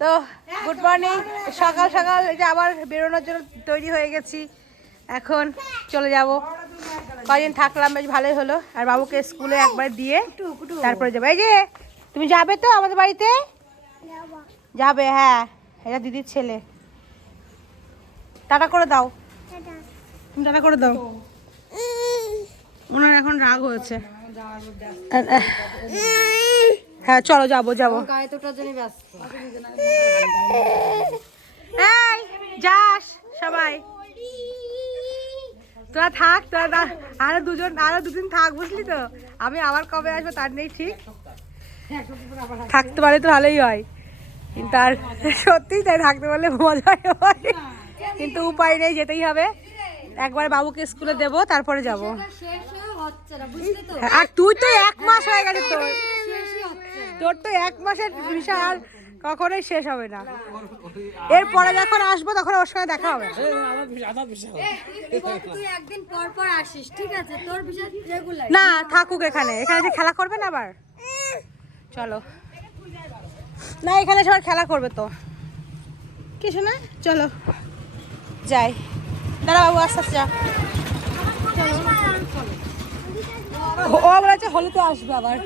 তো good morning, সকাল সকাল এই যে আবার বেরোনোর জন্য তৈরি হয়ে গেছি। এখন চলে যাব, কদিন থাকলাম, বেশ ভালোই হলো। আর বাবুকে স্কুলে একবার দিয়ে তারপরে যাবো। এই যে তুমি যাবে তো আমাদের বাড়িতে? যাবে, হ্যাঁ, এটা দিদির ছেলে। টাটা করে দাও, তুমি টাটা করে দাও। ওনার এখন রাগ হয়েছে। হ্যাঁ চলো, যাবো যাবো। এই যাস সবাই, তোরা থাক, তোরা আরো দুদিন থাক, বুঝলি তো। আমি আবার কবে আসবো তার নেই ঠিক, থাকতে পারলে তো ভালোই হয়, কিন্তু আর সত্যিই তাই, থাকতে পারলে মজাই হয়, কিন্তু উপায় নেই, যেতেই হবে। একবার বাবুকে স্কুলে দেবো, তারপরে যাবো। আর তুই তো 1 মাস হয়ে গেছে, তোর তো 1 মাসের ভিসা আর কখনোই শেষ হবে না। এরপরে যখন আসবো তখন ওর সঙ্গে দেখা হবে। না থাকুক এখানে, এখানে যে খেলা করবে না আবার। চলো না, এখানে সবাই খেলা করবে তো কিছু না, চলো যাই। দাঁড়া বাবু, আস্তে আস্তে যা। ও বলেছে হোলিতে আসবে আবার,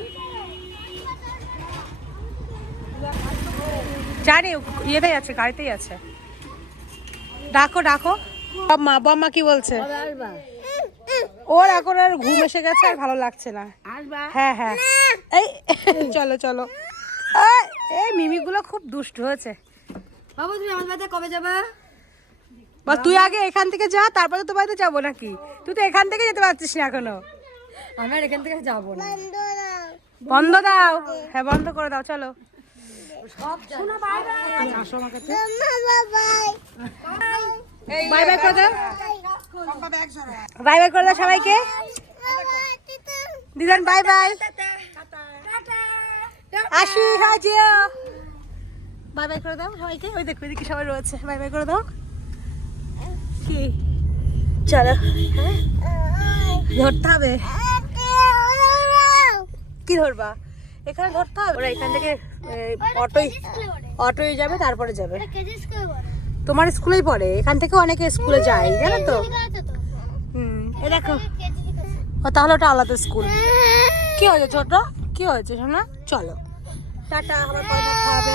জানি ইয়েতেই আছে, গাড়িতেই আছে। ডাকো ডাকো। বাম্মা কি বলছে? ওর এখন আর ঘুম এসে গেছে, আর ভালো লাগছে না। হ্যাঁ হ্যাঁ, এই চলো চলো। এই মিমিগুলো খুব দুষ্ট হয়েছে। বাবু তুমি আমার বাড়িতে কবে যাবা? বা তুই আগে এখান থেকে যা, তারপরে তো বাড়িতে যাবো নাকি? তুই তো এখান থেকে যেতে পারছিস না এখনো। আমার এখান থেকে যাবো না। বন্ধ দাও, হ্যাঁ বন্ধ করে দাও, চলো। বাই বাই করে দাও, বাই বাই করে দাও সবাইকে। দিদান বাই বাই, আসি হাজিও, বাই বাই করে দাও সবাইকে। ওই দেখো এদিকে সবাই রয়েছে, বাই বাই করে দাও। কি চলো, ধরতে হবে। কি ধরবা? এখানে ধরতে হবে, ওরা এখান থেকে অটোই যাবে, তারপরে যাবে। তোমার স্কুলেই পড়ে, এখান থেকে অনেকে স্কুলে যায় জানো তো। এই দেখো, ও তাহলে ওটা আলাদা স্কুল। কি হয়েছে ছোট, কি হয়েছে শোনা? চলো টাটা, আবার পরে দেখা হবে।